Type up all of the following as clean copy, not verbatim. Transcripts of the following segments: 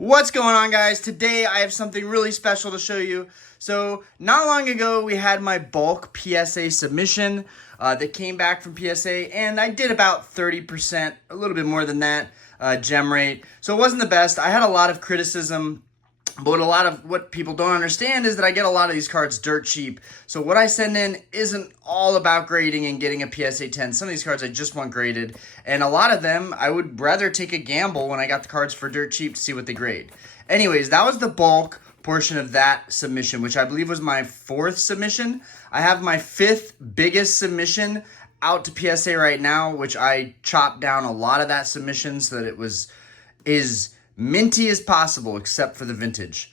What's going on, guys? Today I have something really special to show you. So not long ago we had my bulk PSA submission that came back from PSA, and I did about 30%, a little bit more than that, gem rate. So it wasn't the best. I had a lot of criticism, but a lot of what people don't understand is that I get a lot of these cards dirt cheap. So what I send in isn't all about grading and getting a PSA 10. Some of these cards I just want graded. And a lot of them, I would rather take a gamble when I got the cards for dirt cheap to see what they grade. Anyways, that was the bulk portion of that submission, which I believe was my 4th submission. I have my 5th biggest submission out to PSA right now, which I chopped down a lot of that submission so that it is minty as possible, except for the vintage.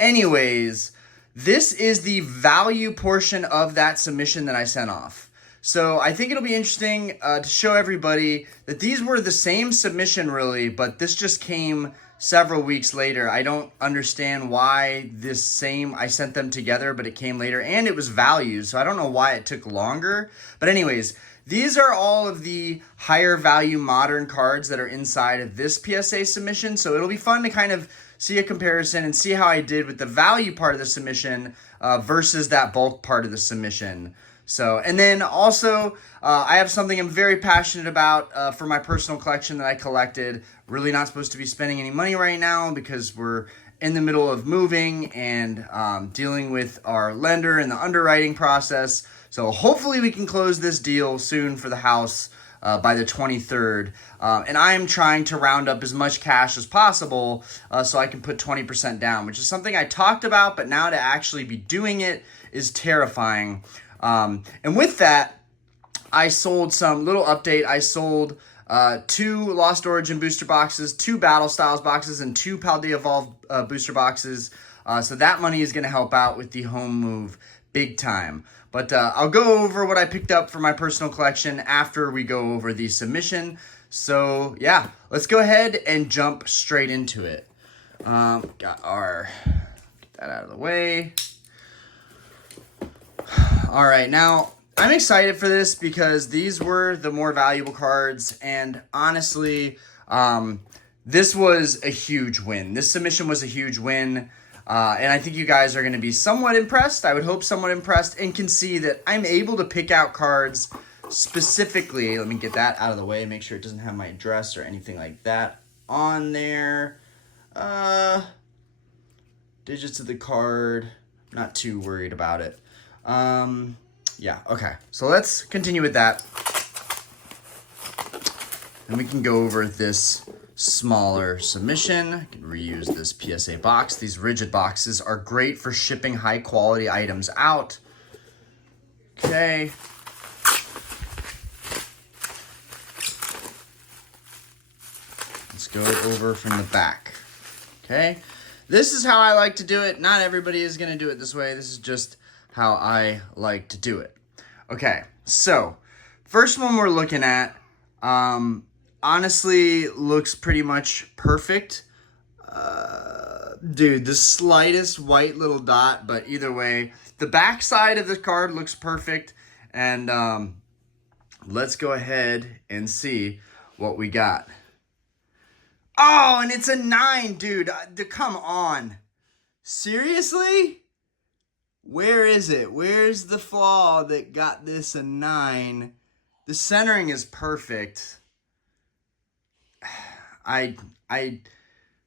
Anyways, this is the value portion of that submission that I sent off. So I think it'll be interesting to show everybody that these were the same submission really, but this just came several weeks later. I don't understand why I sent them together, but it came later, and it was value, so I don't know why it took longer. But anyways, these are all of the higher value modern cards that are inside of this PSA submission. So it'll be fun to kind of see a comparison and see how I did with the value part of the submission versus that bulk part of the submission. So, and then also, I have something I'm very passionate about for my personal collection that I collected. Really not supposed to be spending any money right now because we're in the middle of moving and dealing with our lender and the underwriting process. So hopefully we can close this deal soon for the house by the 23rd. And I'm trying to round up as much cash as possible so I can put 20% down, which is something I talked about, but now to actually be doing it is terrifying. And with that, I sold some little update. I sold 2 Lost Origin booster boxes, 2 Battle Styles boxes, and 2 Paldea Evolved booster boxes. So that money is going to help out with the home move big time. But I'll go over what I picked up for my personal collection after we go over the submission. So yeah, let's go ahead and jump straight into it. Get that out of the way. All right, now I'm excited for this because these were the more valuable cards, and honestly, this was a huge win. This submission was a huge win, and I think you guys are going to be somewhat impressed. I would hope somewhat impressed, and can see that I'm able to pick out cards specifically. Let me get that out of the way, make sure it doesn't have my address or anything like that on there. Digits of the card, not too worried about it. Yeah, okay. So let's continue with that. And we can go over this smaller submission. I can reuse this PSA box. These rigid boxes are great for shipping high quality items out. Okay. Let's go over from the back. Okay. This is how I like to do it. Not everybody is going to do it this way. This is just how I like to do it. Okay, so first one we're looking at, honestly looks pretty much perfect. Dude, the slightest white little dot, but either way, the back side of the card looks perfect. And let's go ahead and see what we got. Oh, and it's a 9, dude. Come on. Seriously? Where is it? Where's the flaw that got this a 9? The centering is perfect. I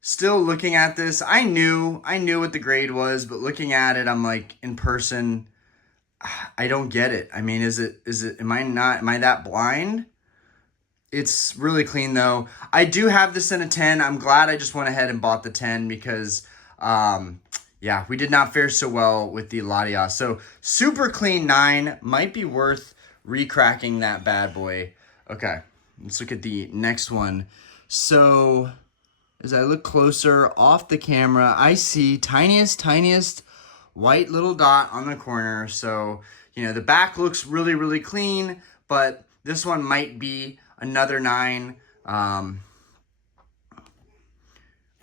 still looking at this. I knew what the grade was, but looking at it, I'm like, in person, I don't get it. I mean, am I that blind? It's really clean though. I do have this in a 10. I'm glad I just went ahead and bought the 10 because, yeah, we did not fare so well with the Latias. So super clean 9. Might be worth recracking that bad boy. Okay, let's look at the next one. So as I look closer off the camera, I see tiniest white little dot on the corner. So, you know, the back looks really, really clean, but this one might be another 9. Oh,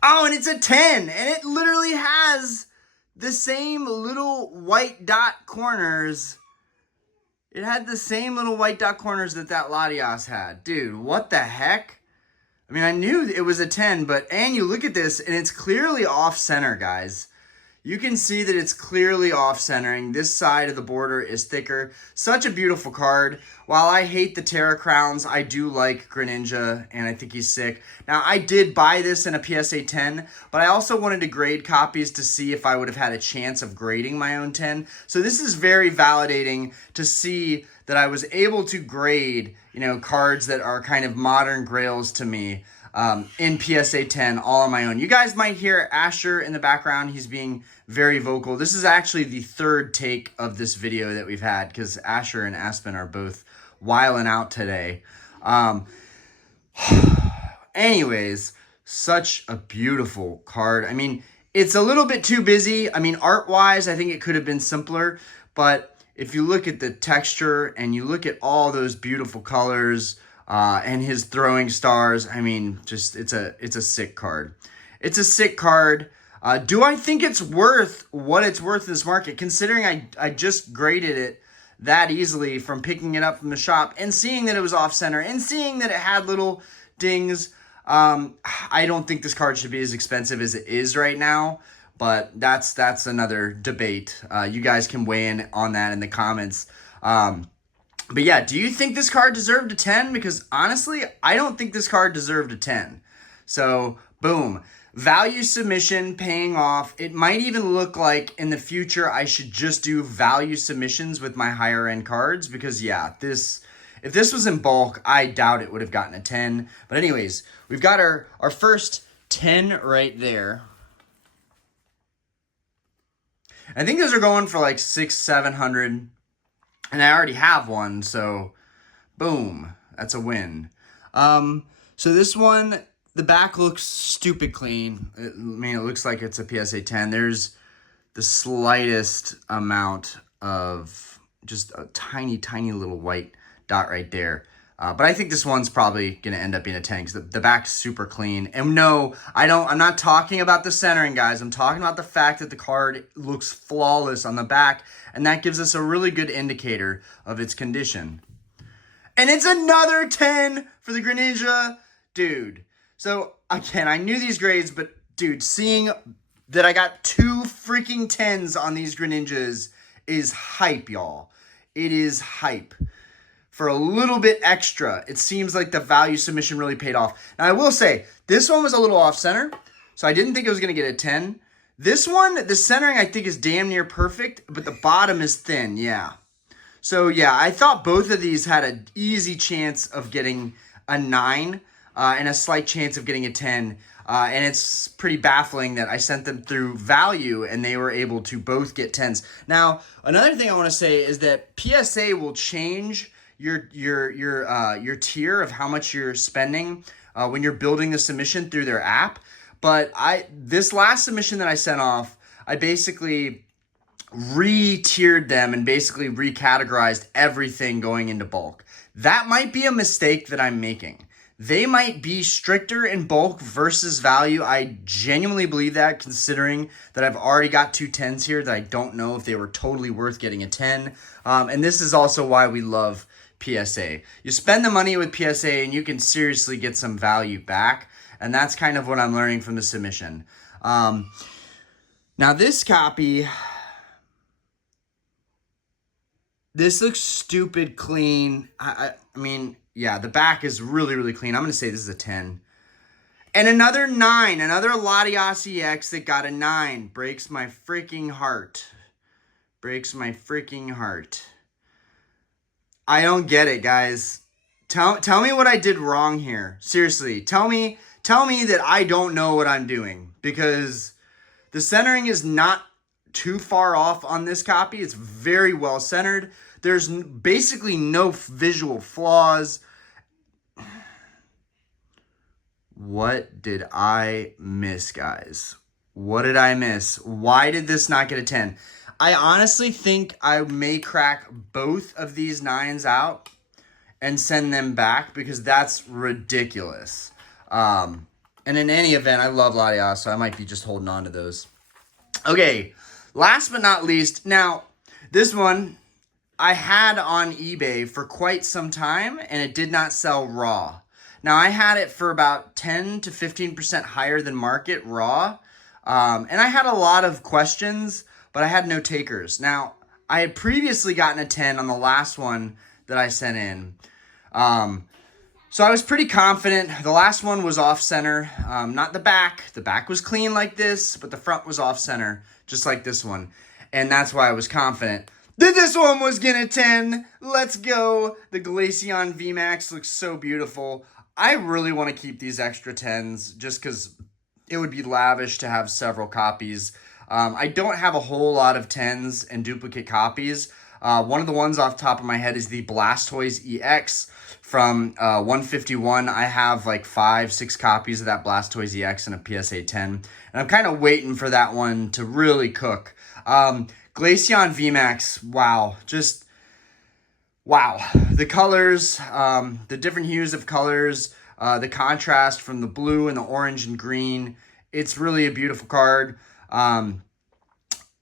and it's a 10, and it literally has the same little white dot corners. It had the same little white dot corners that Latias had. Dude, what the heck? I mean, I knew it was a 10, and you look at this and it's clearly off center, guys. You can see that it's clearly off centering. This side of the border is thicker. Such a beautiful card. While I hate the Terra Crowns, I do like Greninja, and I think he's sick. Now, I did buy this in a PSA 10, but I also wanted to grade copies to see if I would have had a chance of grading my own 10. So this is very validating to see that I was able to grade, you know, cards that are kind of modern grails to me in PSA 10 all on my own. You guys might hear Asher in the background. He's being very vocal. This is actually the third take of this video that we've had because Asher and Aspen are both wiling out today. Anyways, such a beautiful card. I mean, it's a little bit too busy. I mean, art-wise, I think it could have been simpler, but if you look at the texture and you look at all those beautiful colors and his throwing stars, I mean, just it's a sick card. It's a sick card. Do I think it's worth what it's worth in this market, considering I just graded it that easily from picking it up from the shop and seeing that it was off center and seeing that it had little dings? I don't think this card should be as expensive as it is right now. But that's another debate. You guys can weigh in on that in the comments. But yeah, do you think this card deserved a 10? Because honestly, I don't think this card deserved a 10. So, boom. Value submission paying off. It might even look like in the future I should just do value submissions with my higher end cards. Because yeah, if this was in bulk, I doubt it would have gotten a 10. But anyways, we've got our first 10 right there. I think those are going for like 600-700, and I already have one, so boom, that's a win. So this one, the back looks stupid clean. I mean, it looks like it's a PSA 10. There's the slightest amount of just a tiny, tiny little white dot right there. But I think this one's probably going to end up being a 10 because the back's super clean. And no, I'm not talking about the centering, guys. I'm talking about the fact that the card looks flawless on the back, and that gives us a really good indicator of its condition. And it's another 10 for the Greninja. Dude. So, again, I knew these grades, but, dude, seeing that I got 2 freaking 10s on these Greninjas is hype, y'all. It is hype. For a little bit extra, it seems like the value submission really paid off. Now, I will say, this one was a little off-center, so I didn't think it was going to get a 10. This one, the centering, I think, is damn near perfect, but the bottom is thin, yeah. So, yeah, I thought both of these had an easy chance of getting a 9 and a slight chance of getting a 10. And it's pretty baffling that I sent them through value and they were able to both get 10s. Now, another thing I want to say is that PSA will change your tier of how much you're spending when you're building the submission through their app. But this last submission that I sent off, I basically re-tiered them and basically recategorized everything going into bulk. That might be a mistake that I'm making. They might be stricter in bulk versus value. I genuinely believe that, considering that I've already got 2 10s here that I don't know if they were totally worth getting a 10. And this is also why we love PSA. You spend the money with PSA and you can seriously get some value back. And that's kind of what I'm learning from the submission. Now this copy, this looks stupid clean. I mean, yeah, the back is really, really clean. I'm going to say this is a 10. And another 9, another Latias EX that got a 9. Breaks my freaking heart. Breaks my freaking heart. I don't get it, guys. Tell me what I did wrong here. Seriously, tell me that I don't know what I'm doing, because the centering is not too far off on this copy. It's very well centered. There's basically no visual flaws. What did I miss, guys? What did I miss? Why did this not get a 10? I honestly think I may crack both of these 9s out and send them back, because that's ridiculous. And in any event, I love Latias, so I might be just holding on to those. Okay, last but not least, now, this one I had on eBay for quite some time, and it did not sell raw. Now, I had it for about 10 to 15% higher than market raw. And I had a lot of questions, but I had no takers. Now, I had previously gotten a 10 on the last one that I sent in. So I was pretty confident. The last one was off center, not the back. The back was clean like this, but the front was off center, just like this one. And that's why I was confident that this one was gonna 10. Let's go. The Glaceon VMAX looks so beautiful. I really want to keep these extra 10s just because it would be lavish to have several copies. I don't have a whole lot of 10s and duplicate copies. One of the ones off the top of my head is the Blastoise EX from 151. I have like 5-6 copies of that Blastoise EX and a PSA 10. And I'm kind of waiting for that one to really cook. Glaceon VMAX, wow. Just, wow. The colors, the different hues of colors, the contrast from the blue and the orange and green. It's really a beautiful card.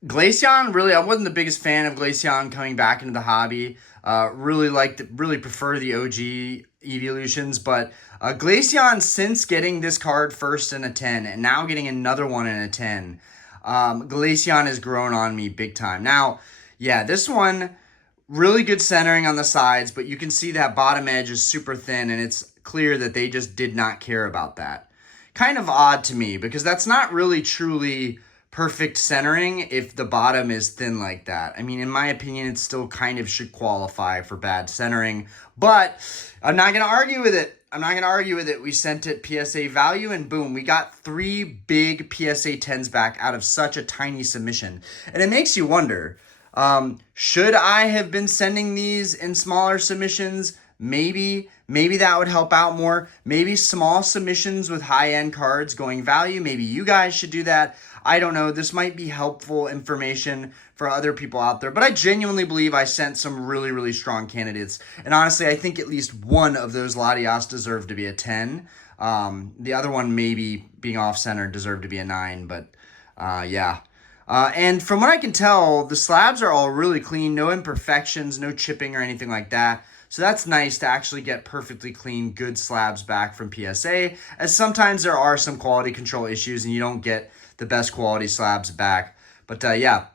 Glaceon, really, I wasn't the biggest fan of Glaceon coming back into the hobby. Really prefer the OG evolutions, but Glaceon, since getting this card first in a 10 and now getting another one in a 10, Glaceon has grown on me big time. Now, yeah, this one, really good centering on the sides, but you can see that bottom edge is super thin, and it's clear that they just did not care about that. Kind of odd to me, because that's not really truly perfect centering if the bottom is thin like that. I mean, in my opinion, it still kind of should qualify for bad centering, but I'm not going to argue with it. We sent it PSA value, and boom, we got 3 big PSA 10s back out of such a tiny submission. And it makes you wonder, should I have been sending these in smaller submissions? Maybe that would help out more. Maybe small submissions with high-end cards going value. Maybe you guys should do that. I don't know. This might be helpful information for other people out there. But I genuinely believe I sent some really, really strong candidates. And honestly, I think at least one of those Latias deserved to be a 10. The other one, maybe being off-center, deserved to be a 9. But yeah. And from what I can tell, the slabs are all really clean. No imperfections, no chipping or anything like that. So that's nice to actually get perfectly clean, good slabs back from PSA, as sometimes there are some quality control issues and you don't get the best quality slabs back. But yeah,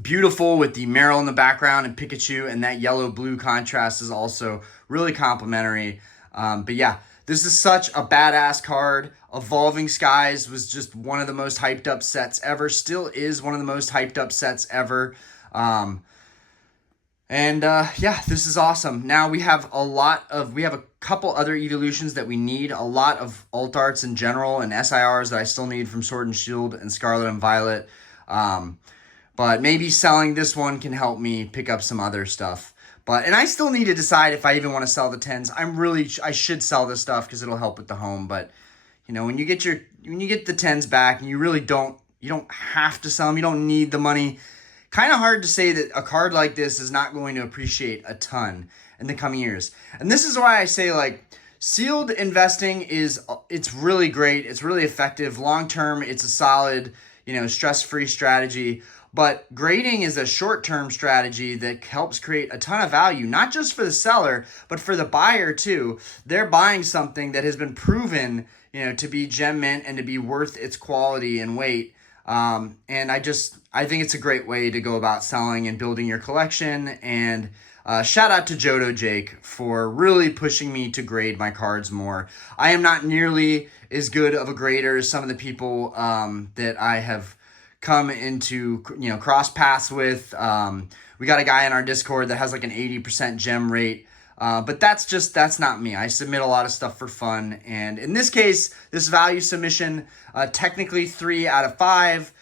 beautiful with the Meryl in the background and Pikachu, and that yellow-blue contrast is also really complimentary. But yeah, this is such a badass card. Evolving Skies was just one of the most hyped up sets ever, still is one of the most hyped up sets ever. Yeah, this is awesome. Now we have a couple other evolutions that we need, a lot of alt arts in general, and SIRs that I still need from Sword and Shield and Scarlet and Violet. But maybe selling this one can help me pick up some other stuff. And I still need to decide if I even want to sell the 10s. I should sell this stuff because it'll help with the home. But you know, when you get the 10s back, and you don't have to sell them. You don't need the money. Kind of hard to say that a card like this is not going to appreciate a ton in the coming years. And this is why I say, like, sealed investing it's really great. It's really effective. Long term, it's a solid, stress-free strategy. But grading is a short-term strategy that helps create a ton of value, not just for the seller, but for the buyer too. They're buying something that has been proven, to be gem mint and to be worth its quality and weight. And I think it's a great way to go about selling and building your collection. And shout out to Jodo Jake for really pushing me to grade my cards more. I am not nearly as good of a grader as some of the people that I have come into, cross paths with. We got a guy in our Discord that has like an 80% gem rate. But that's not me. I submit a lot of stuff for fun. And in this case, this value submission, technically 3 out of 5,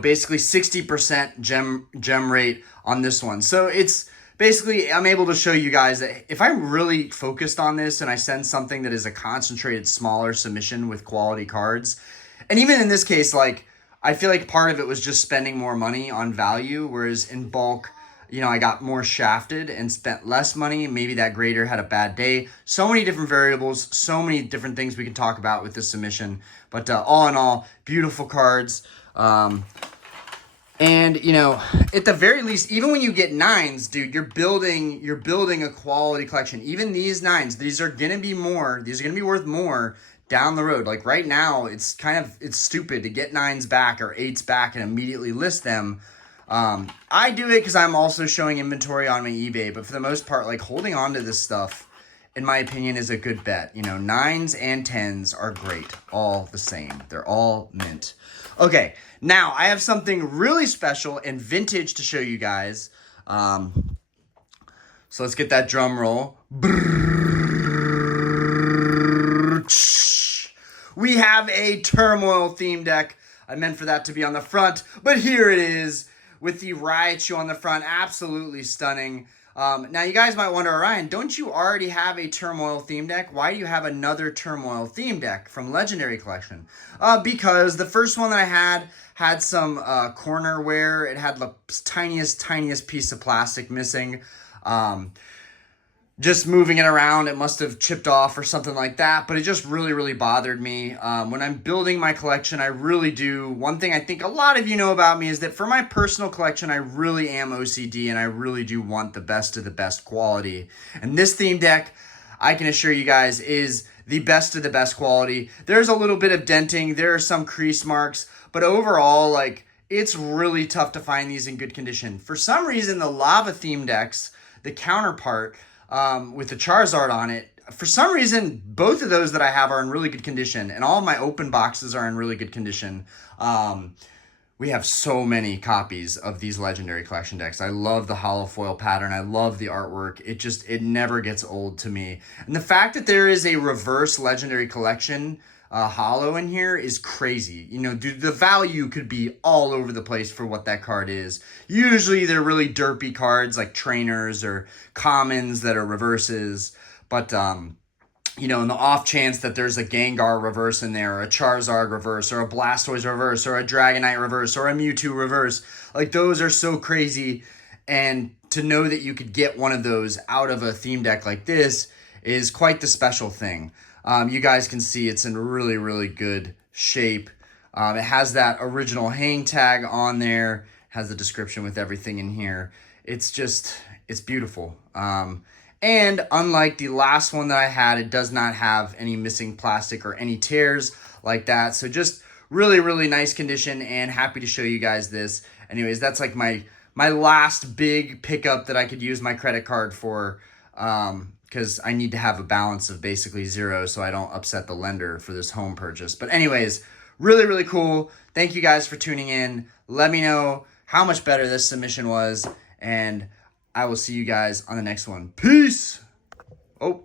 basically 60% gem rate on this one. So it's basically, I'm able to show you guys that if I'm really focused on this and I send something that is a concentrated, smaller submission with quality cards, and even in this case, like, I feel like part of it was just spending more money on value, whereas in bulk, I got more shafted and spent less money. Maybe that grader had a bad day. So many different variables, so many different things we can talk about with this submission. But all in all, beautiful cards. And, you know, at the very least, even when you get 9s, dude, you're building a quality collection. Even these 9s, these are going to be worth more down the road. Like right now, it's stupid to get 9s back or 8s back and immediately list them. I do it because I'm also showing inventory on my eBay, but for the most part, like holding on to this stuff, in my opinion, is a good bet. You know, 9s and 10s are great, all the same. They're all mint. Okay, now I have something really special and vintage to show you guys. So let's get that drum roll. We have a turmoil theme deck. I meant for that to be on the front, but here it is with the Raichu on the front. Absolutely stunning. Now, you guys might wonder, Ryan, don't you already have a Turmoil theme deck? Why do you have another Turmoil theme deck from Legendary Collection? Because the first one that I had some corner wear. It had the tiniest piece of plastic missing. Just moving it around, it must have chipped off or something like that, but it just really bothered me. When I'm building my collection, I really do. One thing I think a lot of you know about me is that for my personal collection, I really am OCD and I really do want the best of the best quality. And this theme deck, I can assure you guys, is the best of the best quality. There's a little bit of denting, there are some crease marks, but overall, like, it's really tough to find these in good condition. For some reason, the Lava theme decks, the counterpart, with the Charizard on it, for some reason, both of those that I have are in really good condition, and all of my open boxes are in really good condition. We have so many copies of these Legendary Collection decks. I love the hollow foil pattern. I love the artwork. It never gets old to me. And the fact that there is a reverse Legendary Collection hollow in here is crazy. You know, dude, the value could be all over the place for what that card is. Usually they're really derpy cards like trainers or commons that are reverses, but you know, in the off chance that there's a Gengar reverse in there, or a Charizard reverse, or a Blastoise reverse, or a Dragonite reverse, or a Mewtwo reverse, like those are so crazy. And to know that you could get one of those out of a theme deck like this is quite the special thing. You guys can see it's in really good shape. It has that original hang tag on there, has the description with everything in here. It's beautiful. And unlike the last one that I had, it does not have any missing plastic or any tears like that. So just really nice condition, and happy to show you guys this. Anyways, that's like my last big pickup that I could use my credit card for. Because I need to have a balance of basically 0 so I don't upset the lender for this home purchase. But anyways, really cool. Thank you guys for tuning in. Let me know how much better this submission was, and I will see you guys on the next one. Peace! Oh.